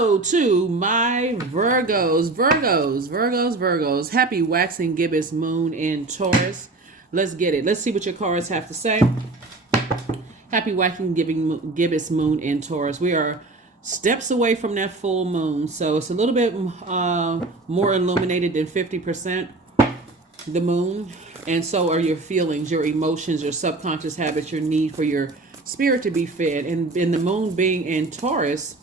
Hello to my Virgos. Happy waxing gibbous moon in Taurus. Let's get it. Let's see what your cards have to say. Happy waxing gibbous moon in Taurus. We are steps away from that full moon, so it's a little bit more illuminated than 50%, the moon. And so are your feelings, your emotions, your subconscious habits, your need for your spirit to be fed. And in the moon being in Taurus,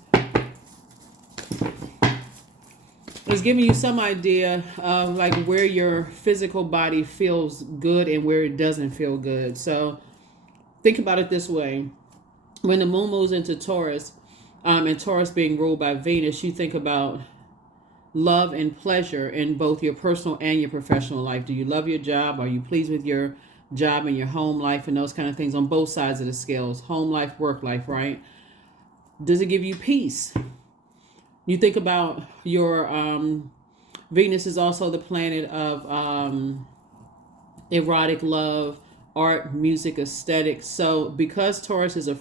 it's giving you some idea of like where your physical body feels good and where it doesn't feel good. So think about it this way. When the moon moves into Taurus, and Taurus being ruled by Venus, you think about love and pleasure in both your personal and your professional life. Do you love your job? Are you pleased with your job and your home life and those kind of things on both sides of the scales? Home life, work life, right? Does it give you peace? You think about your Venus is also the planet of erotic love, art, music, aesthetics. So because Taurus is a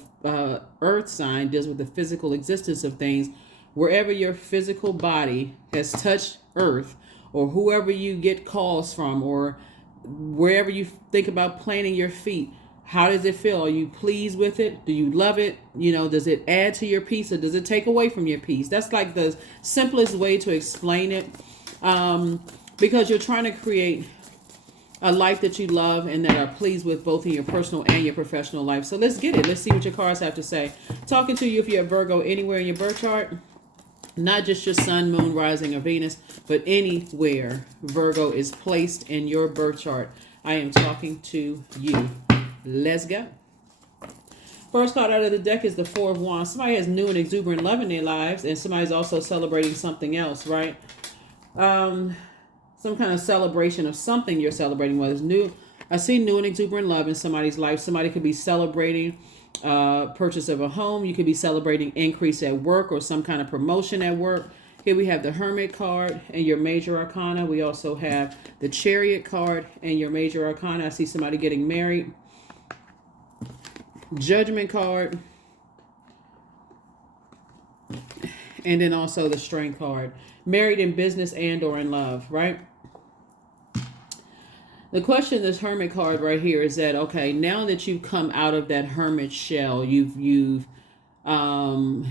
earth sign, deals with the physical existence of things, wherever your physical body has touched earth, or whoever you get calls from, or wherever you think about planting your feet, how does it feel? Are you pleased with it? Do you love it? You know, does it add to your peace or does it take away from your peace? That's like the simplest way to explain it, because you're trying to create a life that you love and that are pleased with both in your personal and your professional life. So let's get it. Let's see what your cards have to say. Talking to you if you're a Virgo anywhere in your birth chart, not just your sun, moon, rising, or Venus, but anywhere Virgo is placed in your birth chart. I am talking to you. Let's go. First card out of the deck is the Four of Wands. Somebody has new and exuberant love in their lives, and somebody's also celebrating something else, right? Some kind of celebration of something you're celebrating. Whether it's new, I see new and exuberant love in somebody's life. Somebody could be celebrating purchase of a home. You could be celebrating increase at work or some kind of promotion at work. Here we have the Hermit card and your major arcana. We also have the Chariot card and your major arcana. I see somebody getting married. Judgment card. And then also the Strength card. Married in business and or in love, right? The question, this Hermit card right here, is that, okay, now that you've come out of that hermit shell, you've gone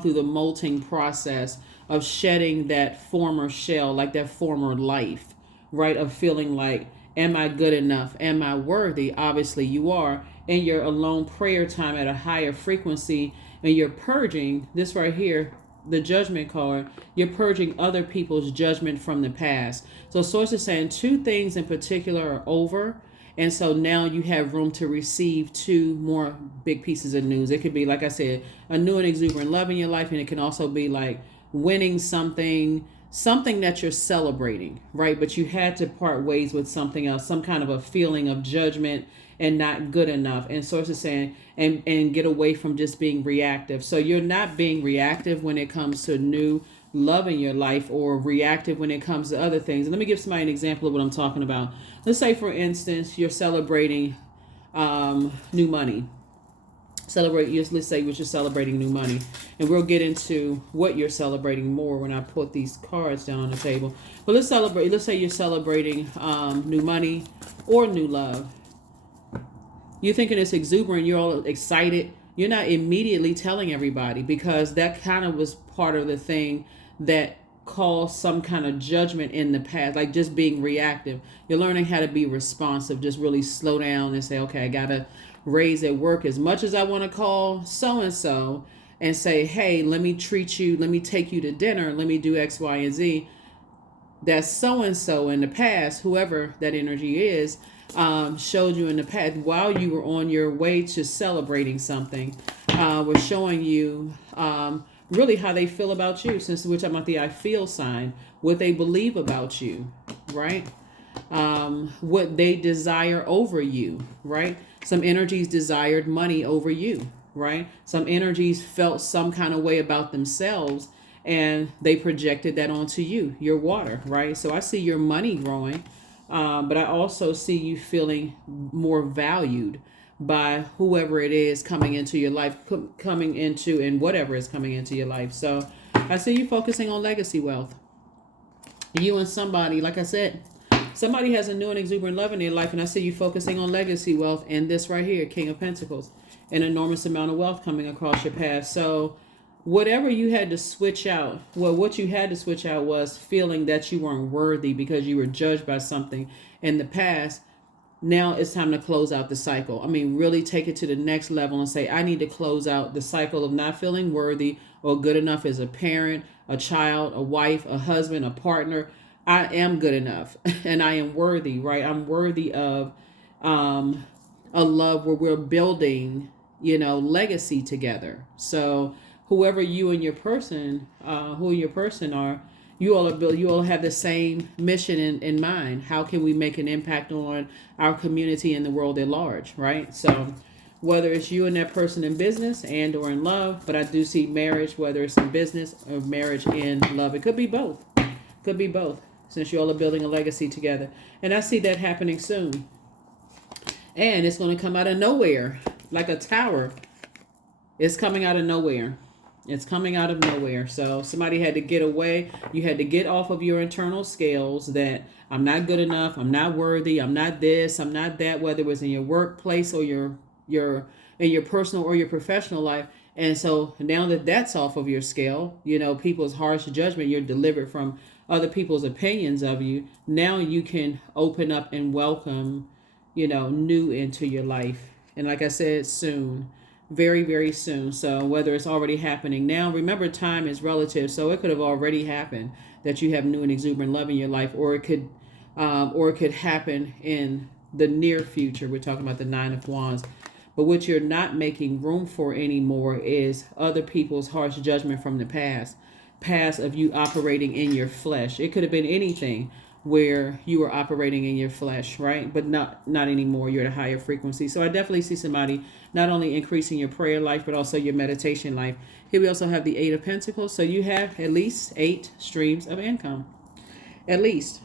through the molting process of shedding that former shell, like that former life, right? Of feeling like, am I good enough? Am I worthy? Obviously you are. And you're alone prayer time at a higher frequency, and you're purging this right here, the Judgment card. You're purging other people's judgment from the past. So Source is saying two things in particular are over. And so now you have room to receive two more big pieces of news. It could be, like I said, a new and exuberant love in your life. And it can also be like winning something that you're celebrating, right? But you had to part ways with something else, some kind of a feeling of judgment and not good enough. And Source is saying, and get away from just being reactive. So you're not being reactive when it comes to new love in your life, or reactive when it comes to other things. And let me give somebody an example of what I'm talking about. Let's say, for instance, you're celebrating new money. Let's say you're celebrating new money. And we'll get into what you're celebrating more when I put these cards down on the table. But let's say you're celebrating new money or new love. You're thinking it's exuberant, you're all excited. You're not immediately telling everybody, because that kind of was part of the thing that caused some kind of judgment in the past, like just being reactive. You're learning how to be responsive, just really slow down and say, okay, I got to raise at work as much as I want to call so-and-so and say, hey, let me treat you, let me take you to dinner, let me do X, Y, and Z. That so-and-so in the past, whoever that energy is, showed you in the past while you were on your way to celebrating something, was showing you really how they feel about you, since we're talking about the I feel sign, what they believe about you, right? What they desire over you, right? Some energies desired money over you, right? Some energies felt some kind of way about themselves and they projected that onto you, your water, right? So I see your money growing. But I also see you feeling more valued, by whoever it is coming into your life, coming into, and whatever is coming into your life. So I see you focusing on legacy wealth. You and somebody, like I said, somebody has a new and exuberant love in their life, and I see you focusing on legacy wealth. And this right here, King of Pentacles, an enormous amount of wealth coming across your path. So whatever you had to switch out, well, what you had to switch out was feeling that you weren't worthy because you were judged by something in the past. Now it's time to close out the cycle. I mean, really take it to the next level and say, I need to close out the cycle of not feeling worthy or good enough as a parent, a child, a wife, a husband, a partner. I am good enough and I am worthy, right? I'm worthy of a love where we're building, legacy together. So whoever you and your person, who your person are, you all have the same mission in mind. How can we make an impact on our community and the world at large, right? So whether it's you and that person in business and or in love, but I do see marriage, whether it's in business or marriage in love. It could be both. Could be both, since you all are building a legacy together. And I see that happening soon. And it's going to come out of nowhere, like a tower. It's coming out of nowhere. It's coming out of nowhere. So somebody had to get away. You had to get off of your internal scales that I'm not good enough. I'm not worthy. I'm not this. I'm not that. Whether it was in your workplace or your in your personal or your professional life. And so now that that's off of your scale, people's harsh judgment, you're delivered from other people's opinions of you. Now you can open up and welcome, new into your life. And like I said, soon. Very, very soon. So whether it's already happening now, remember time is relative. So it could have already happened that you have new and exuberant love in your life, or it could happen in the near future. We're talking about the 9 of Wands. But what you're not making room for anymore is other people's harsh judgment from the past of you operating in your flesh. It could have been anything where you were operating in your flesh, right? But not anymore. You're at a higher frequency. So I definitely see somebody not only increasing your prayer life, but also your meditation life. Here we also have the 8 of Pentacles. So you have at least 8 streams of income. At least.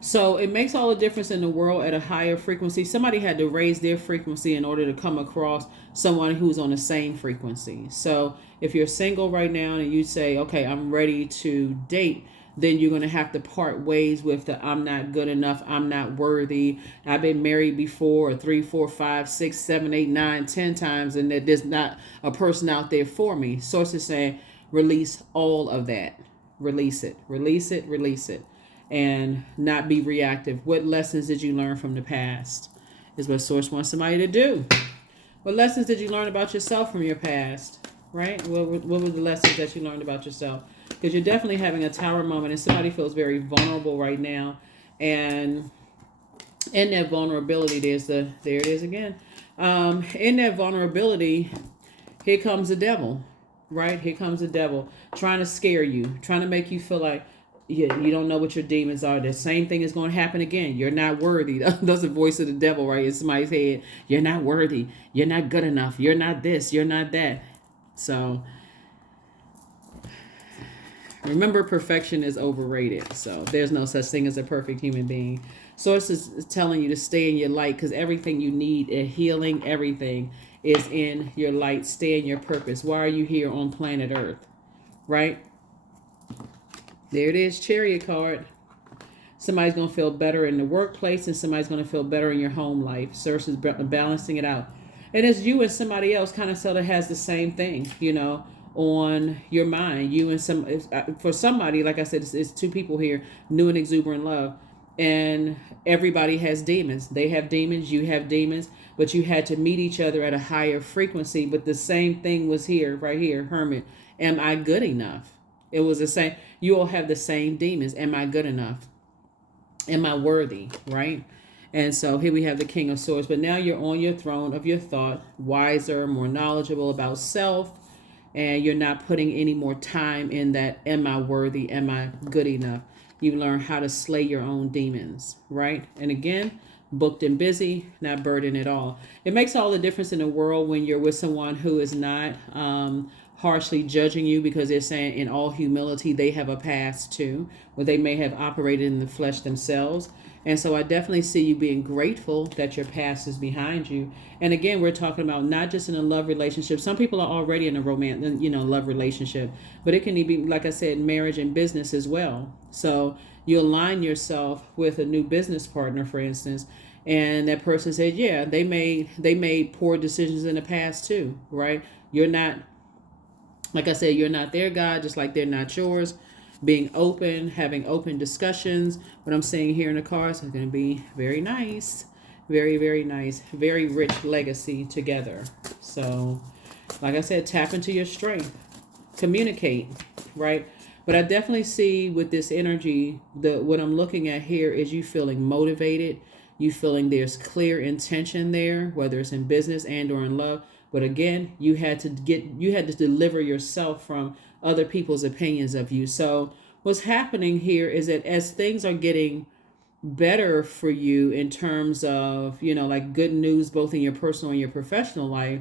So it makes all the difference in the world at a higher frequency. Somebody had to raise their frequency in order to come across someone who's on the same frequency. So if you're single right now and you say, okay, I'm ready to date, then you're going to have to part ways with the I'm not good enough, I'm not worthy, I've been married before, or 3, 4, 5, 6, 7, 8, 9, 10 times, and that there's not a person out there for me. Sources saying release all of that. Release it, release it, release it, and not be reactive. What lessons did you learn from the past is what Source wants somebody to do. What lessons did you learn about yourself from your past, right? What were the lessons that you learned about yourself? Because you're definitely having a tower moment and somebody feels very vulnerable right now. And in that vulnerability, there it is again. In that vulnerability, here comes the devil, right? Here comes the devil trying to scare you, trying to make you feel like you don't know what your demons are. The same thing is going to happen again. You're not worthy. That's the voice of the devil, right? In somebody's head. You're not worthy. You're not good enough. You're not this. You're not that. So remember, perfection is overrated. So there's no such thing as a perfect human being. Source is telling you to stay in your light because everything you need, a healing, everything is in your light. Stay in your purpose. Why are you here on planet Earth? Right? There it is, Chariot card. Somebody's going to feel better in the workplace and somebody's going to feel better in your home life. Source is balancing it out. And it's you and somebody else kind of sort of has the same thing, on your mind. You and for somebody, like I said, it's 2 people here, new and exuberant love. And everybody has demons. They have demons, you have demons, but you had to meet each other at a higher frequency. But the same thing was here, right here, Hermit. Am I good enough? It was the same. You all have the same demons. Am I good enough? Am I worthy? Right? And so here we have the King of Swords. But now you're on your throne of your thought, wiser, more knowledgeable about self. And you're not putting any more time in that, am I worthy? Am I good enough? You learn how to slay your own demons, right? And again, booked and busy, not burdened at all. It makes all the difference in the world when you're with someone who is not harshly judging you because they're saying in all humility they have a past too, or they may have operated in the flesh themselves. And so I definitely see you being grateful that your past is behind you. And again, we're talking about not just in a love relationship. Some people are already in a love relationship, but it can be, like I said, marriage and business as well. So you align yourself with a new business partner, for instance, and that person said, yeah, they made poor decisions in the past too, right? You're not, like I said, you're not their God, just like they're not yours. Being open, having open discussions. What I'm saying here in the cards is going to be very nice. Very, very nice. Very rich legacy together. So, like I said, tap into your strength. Communicate, right? But I definitely see with this energy, what I'm looking at here is you feeling motivated. You feeling there's clear intention there, whether it's in business and or in love. But again, you had to deliver yourself from other people's opinions of you. So what's happening here is that as things are getting better for you in terms of, like good news, both in your personal and your professional life,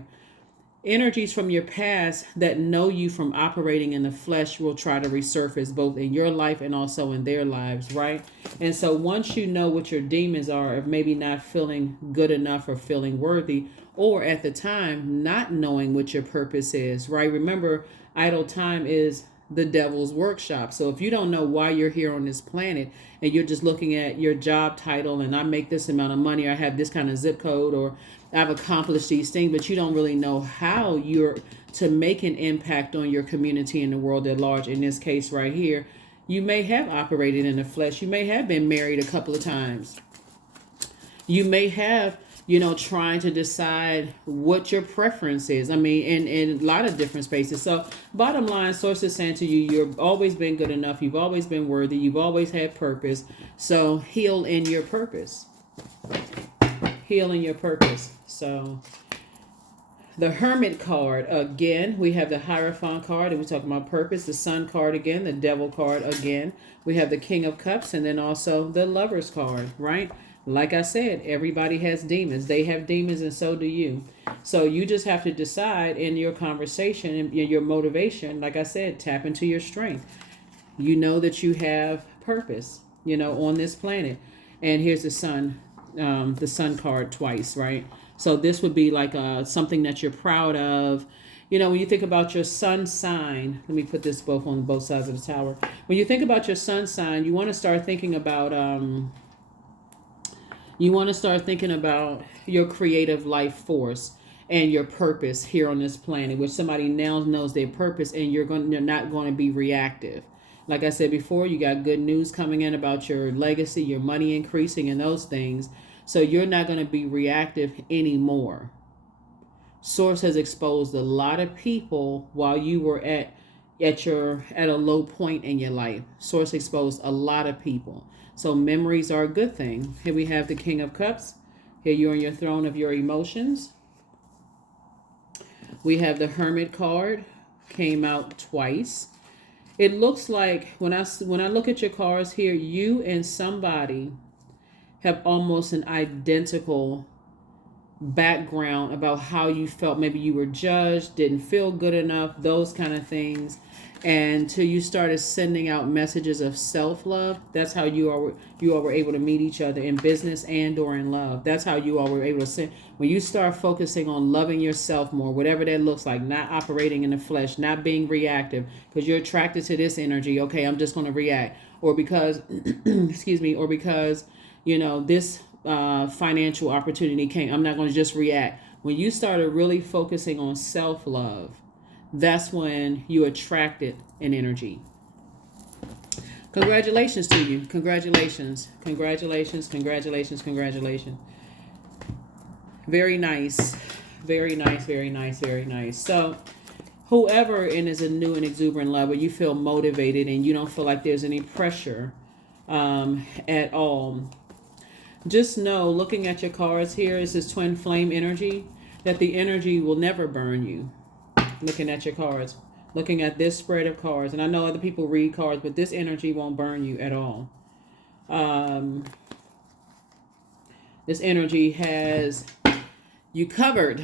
energies from your past that know you from operating in the flesh will try to resurface both in your life and also in their lives, right? And so once you know what your demons are of maybe not feeling good enough or feeling worthy, or at the time not knowing what your purpose is, right? Remember, idle time is the devil's workshop. So if you don't know why you're here on this planet and you're just looking at your job title and I make this amount of money, or I have this kind of zip code, or I've accomplished these things, but you don't really know how you're to make an impact on your community and the world at large. In this case right here, you may have operated in the flesh. You may have been married a couple of times. You may have, trying to decide what your preference is. I mean, in a lot of different spaces. So bottom line, source is saying to you, you've always been good enough. You've always been worthy. You've always had purpose. So heal in your purpose. Heal in your purpose. So the Hermit card, again, we have the Hierophant card, and we're talking about purpose. The Sun card again, the Devil card again. We have the King of Cups, and then also the Lovers card, right? Like I said, everybody has demons. They have demons, and so do you. So you just have to decide in your conversation and your motivation, like I said, tap into your strength. You know that you have purpose, on this planet. And here's the Sun card twice, right? So this would be like something that you're proud of. When you think about your sun sign, let me put this both on both sides of the tower. When you think about your sun sign, you want to start thinking about your creative life force and your purpose here on this planet, which somebody now knows their purpose, and you're not going to be reactive. Like I said before, you got good news coming in about your legacy, your money increasing, and those things. So you're not going to be reactive anymore. Source has exposed a lot of people while you were at a low point in your life. Source exposed a lot of people. So memories are a good thing. Here we have the King of Cups. Here you're on your throne of your emotions. We have the Hermit card. Came out twice. It looks like when I look at your cards here, you and somebody have almost an identical background about how you felt. Maybe you were judged, didn't feel good enough, those kind of things. And till you started sending out messages of self-love, that's how you all were able to meet each other in business and or in love. That's how you all were able to send. When you start focusing on loving yourself more, whatever that looks like, not operating in the flesh, not being reactive, because you're attracted to this energy. Okay, I'm just going to react. Or because, excuse me, or because, this financial opportunity came. I'm not going to just react. When you started really focusing on self-love, that's when you attracted an energy. Congratulations to you. Congratulations. Congratulations. Congratulations. Congratulations. Very nice. Very nice. Very nice. Very nice. So whoever is a new and exuberant lover, you feel motivated and you don't feel like there's any pressure at all. Just know, looking at your cards here, is this twin flame energy, that the energy will never burn you. Looking at your cards, looking at this spread of cards, and I know other people read cards, but this energy won't burn you at all. This energy has you covered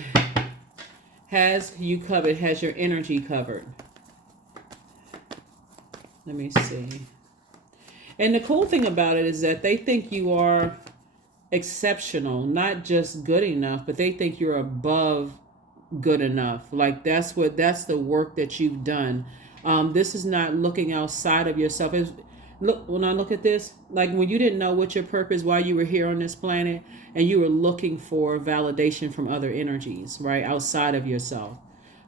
has you covered, has your energy covered. Let me see. And the cool thing about it is that they think you are exceptional, not just good enough, but they think you're above good enough. Like that's the work that you've done. This is not looking outside of yourself. Look, when I look at this, like when you didn't know what your purpose, why you were here on this planet, and you were looking for validation from other energies, right, outside of yourself.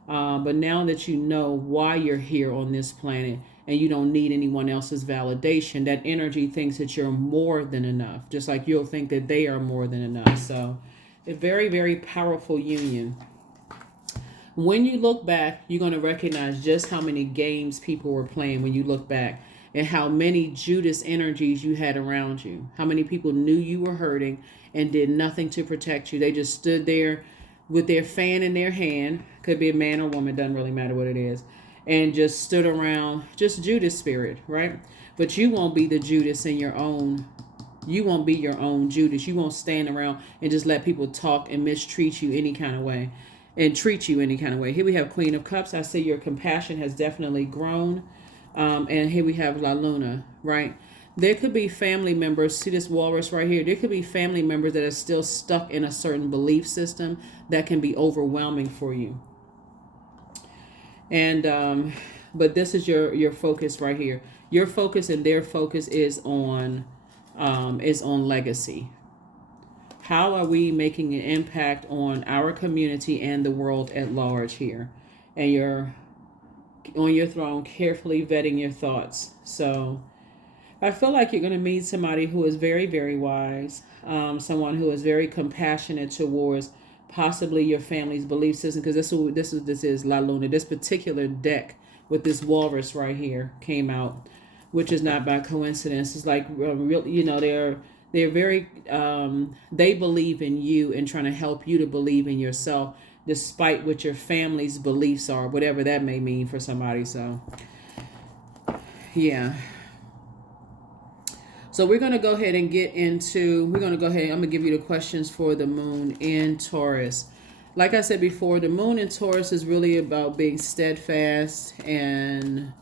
But now that you know why you're here on this planet and you don't need anyone else's validation, that energy thinks that you're more than enough, just like you'll think that they are more than enough. So a very, very powerful union. When you look back, you're going to recognize just how many games people were playing when you look back, and how many Judas energies you had around you. How many people knew you were hurting and did nothing to protect you. They just stood there with their fan in their hand. Could be a man or woman, doesn't really matter what it is. And just stood around, just Judas spirit, right? But you won't be the Judas in your own. You won't be your own Judas. You won't stand around and just let people talk and mistreat you any kind of way. And treat you any kind of way. Here we have Queen of Cups. I say your compassion has definitely grown. And here we have La Luna, right? There could be family members. See this walrus right here? There could be family members that are still stuck in a certain belief system that can be overwhelming for you. And but this is your focus right here. Your focus and their focus is on legacy. How are we making an impact on our community and the world at large here? And you're on your throne, carefully vetting your thoughts. So I feel like you're going to meet somebody who is very, very wise, someone who is very compassionate towards possibly your family's belief system, because this is La Luna. This particular deck with this walrus right here came out, which is not by coincidence. It's like real, they're very they believe in you and trying to help you to believe in yourself, despite what your family's beliefs are, whatever that may mean for somebody. So, yeah. So we're going to go ahead and I'm going to give you the questions for the moon in Taurus. Like I said before, the moon in Taurus is really about being steadfast and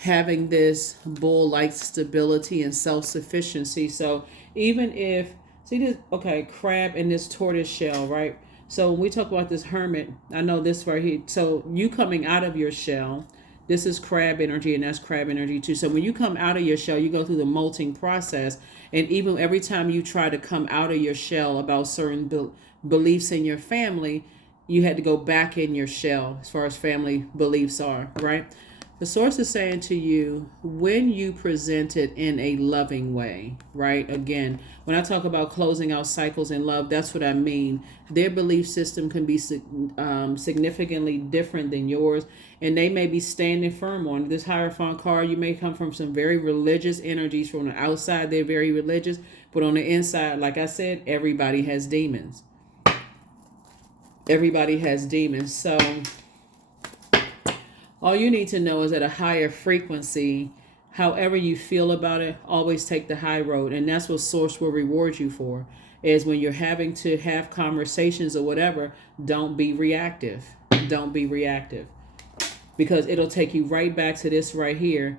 having this bull-like stability and self-sufficiency. So even if, see this, okay, crab in this tortoise shell, right? So when we talk about this hermit, I know this right here. So you coming out of your shell, this is crab energy and that's crab energy too. So when you come out of your shell, you go through the molting process. And even every time you try to come out of your shell about certain beliefs in your family, you had to go back in your shell as far as family beliefs are, right? The source is saying to you, when you present it in a loving way, right? Again, when I talk about closing out cycles in love, that's what I mean. Their belief system can be significantly different than yours, and they may be standing firm on this Hierophant card. You may come from some very religious energies. From the outside, they're very religious, but on the inside, like I said, everybody has demons. Everybody has demons. So all you need to know is at a higher frequency, however you feel about it, always take the high road. And that's what Source will reward you for, is when you're having to have conversations or whatever, don't be reactive. Don't be reactive. Because it'll take you right back to this right here.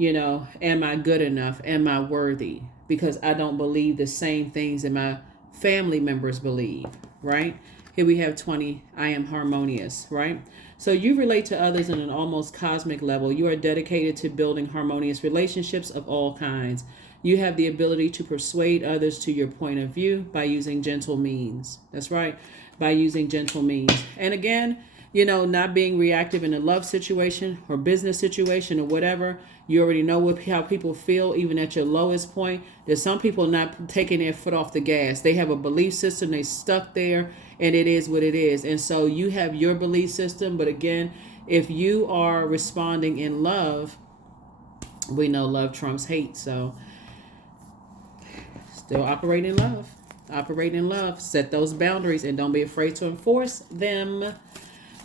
Am I good enough? Am I worthy? Because I don't believe the same things that my family members believe, right? Here we have 20, I am harmonious, right? So you relate to others on an almost cosmic level. You are dedicated to building harmonious relationships of all kinds. You have the ability to persuade others to your point of view by using gentle means. That's right, by using gentle means. And again, not being reactive in a love situation or business situation or whatever. You already know how people feel, even at your lowest point. There's some people not taking their foot off the gas. They have a belief system, they stuck there, and it is what it is. And so you have your belief system. But again, if you are responding in love, we know love trumps hate. So still operate in love. Operate in love. Set those boundaries and don't be afraid to enforce them.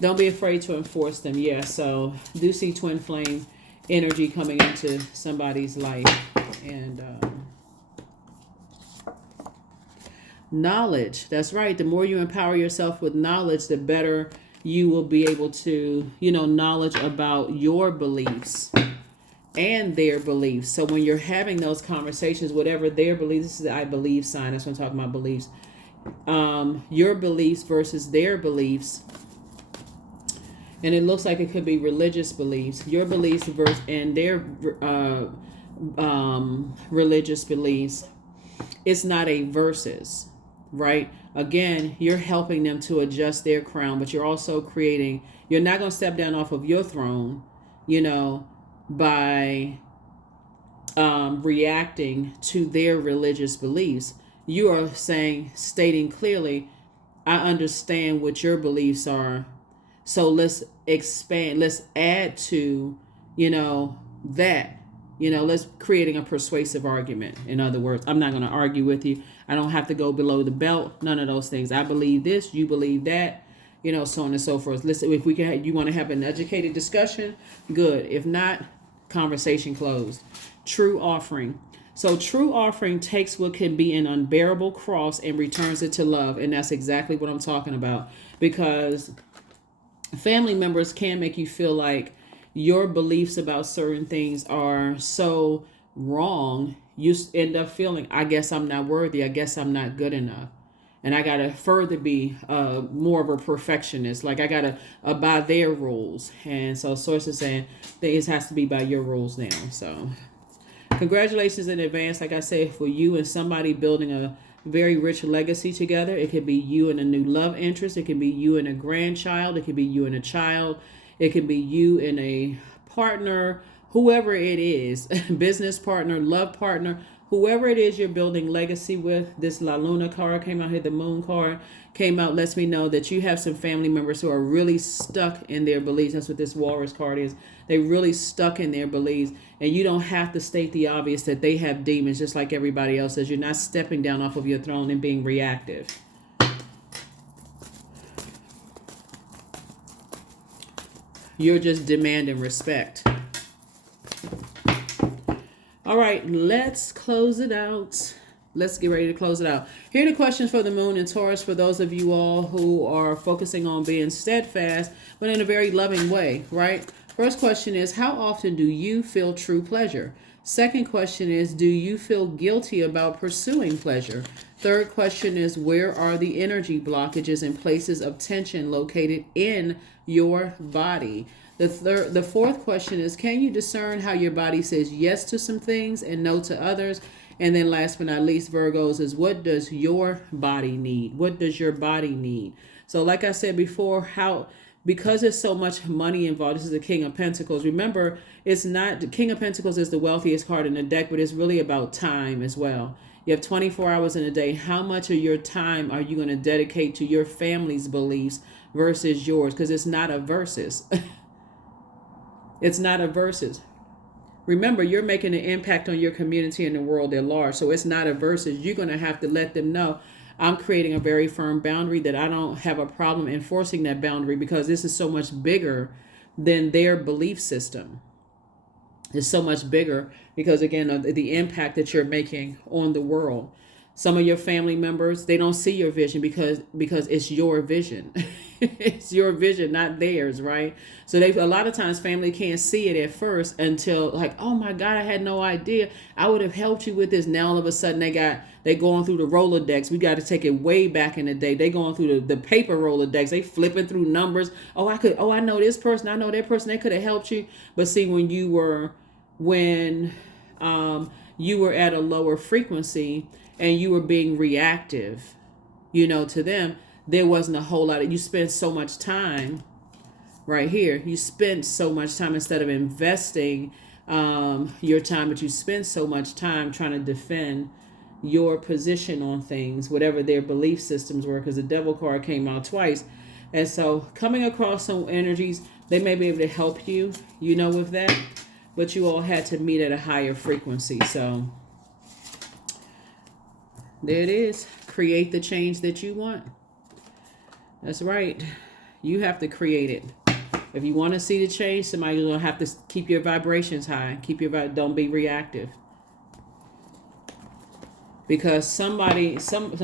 Don't be afraid to enforce them. Yeah, so do see twin flame energy coming into somebody's life. And knowledge. That's right. The more you empower yourself with knowledge, the better you will be able to, knowledge about your beliefs and their beliefs. So when you're having those conversations, whatever their beliefs, this is the I believe sign. That's when I'm talking about beliefs. Your beliefs versus their beliefs. And it looks like it could be religious beliefs. Your beliefs versus and their religious beliefs. It's not a versus, right? Again, you're helping them to adjust their crown, but you're also creating, you're not going to step down off of your throne, by reacting to their religious beliefs. You are stating clearly, I understand what your beliefs are. So let's expand, let's add to, that. Let's creating a persuasive argument. In other words, I'm not going to argue with you. I don't have to go below the belt. None of those things. I believe this, you believe that, so on and so forth. Listen, if you want to have an educated discussion, good. If not, conversation closed. True offering. So true offering takes what can be an unbearable cross and returns it to love. And that's exactly what I'm talking about. Because family members can make you feel like your beliefs about certain things are so wrong. You end up feeling, I guess I'm not worthy. I guess I'm not good enough. And I got to further be more of a perfectionist. Like I got to by their rules. And so Source is saying that it has to be by your rules now. So congratulations in advance. Like I said, for you and somebody building a very rich legacy together. It could be you and a new love interest. It could be you and a grandchild. It could be you and a child. It could be you and a partner, whoever it is, business partner, love partner, whoever it is you're building legacy with. This La Luna card came out here. The moon card came out. Lets me know that you have some family members who are really stuck in their beliefs. That's what this walrus card is. They're really stuck in their beliefs. And you don't have to state the obvious that they have demons just like everybody else says. You're not stepping down off of your throne and being reactive. You're just demanding respect. All right, let's close it out. Let's get ready to close it out. Here are the questions for the moon and Taurus for those of you all who are focusing on being steadfast, but in a very loving way, right? First question is, how often do you feel true pleasure? Second question is, do you feel guilty about pursuing pleasure? Third question is, where are the energy blockages and places of tension located in your body? The fourth question is, can you discern how your body says yes to some things and no to others? And then last but not least, Virgos, is what does your body need? What does your body need? So like I said before, because there's so much money involved, this is the King of Pentacles. Remember, it's not, the King of Pentacles is the wealthiest card in the deck, but it's really about time as well. You have 24 hours in a day. How much of your time are you going to dedicate to your family's beliefs versus yours? Because it's not a versus. It's not a versus. Remember, you're making an impact on your community and the world at large. So it's not a versus. You're going to have to let them know, I'm creating a very firm boundary, that I don't have a problem enforcing that boundary because this is so much bigger than their belief system. It's so much bigger because, again, of the impact that you're making on the world. Some of your family members, they don't see your vision because it's your vision. It's your vision, not theirs, right? So a lot of times family can't see it at first until like, oh my God, I had no idea. I would have helped you with this. Now all of a sudden they going through the Rolodex. We got to take it way back in the day. They going through the paper Rolodex. They flipping through numbers. I know this person. I know that person. They could have helped you. But see, when you were at a lower frequency and you were being reactive, to them, there wasn't a whole lot you spent so much time right here. You spent so much time instead of investing your time, but you spend so much time trying to defend your position on things, whatever their belief systems were, because the Devil card came out twice. And so coming across some energies, they may be able to help you, with that, but you all had to meet at a higher frequency. So there it is. Create the change that you want. That's right. You have to create it. If you want to see the change, somebody's going to have to keep your vibrations high. Don't be reactive. Because some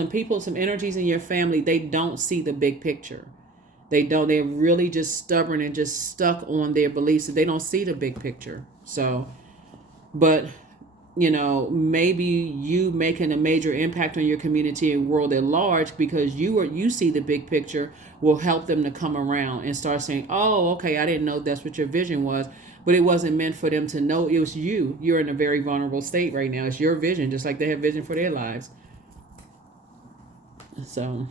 people, some energies in your family, they don't see the big picture. They're really just stubborn and just stuck on their beliefs. They don't see the big picture. So, but maybe you making a major impact on your community and world at large because you see the big picture will help them to come around and start saying, oh, okay, I didn't know that's what your vision was. But it wasn't meant for them to know. It was you. You're in a very vulnerable state right now. It's your vision, just like they have vision for their lives. So,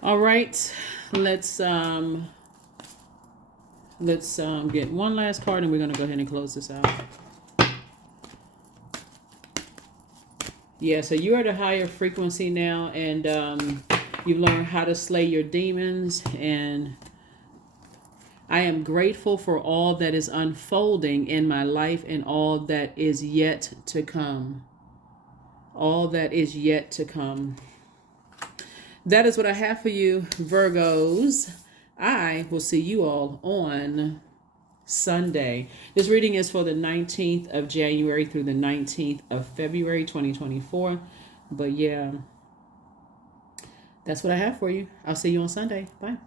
all right, let's get one last card, and we're gonna go ahead and close this out. Yeah, so you're at a higher frequency now, and you've learned how to slay your demons, and I am grateful for all that is unfolding in my life and all that is yet to come. All that is yet to come. That is what I have for you, Virgos. I will see you all on Sunday. This reading is for the 19th of January through the 19th of February 2024. But yeah, that's what I have for you. I'll see you on Sunday. Bye.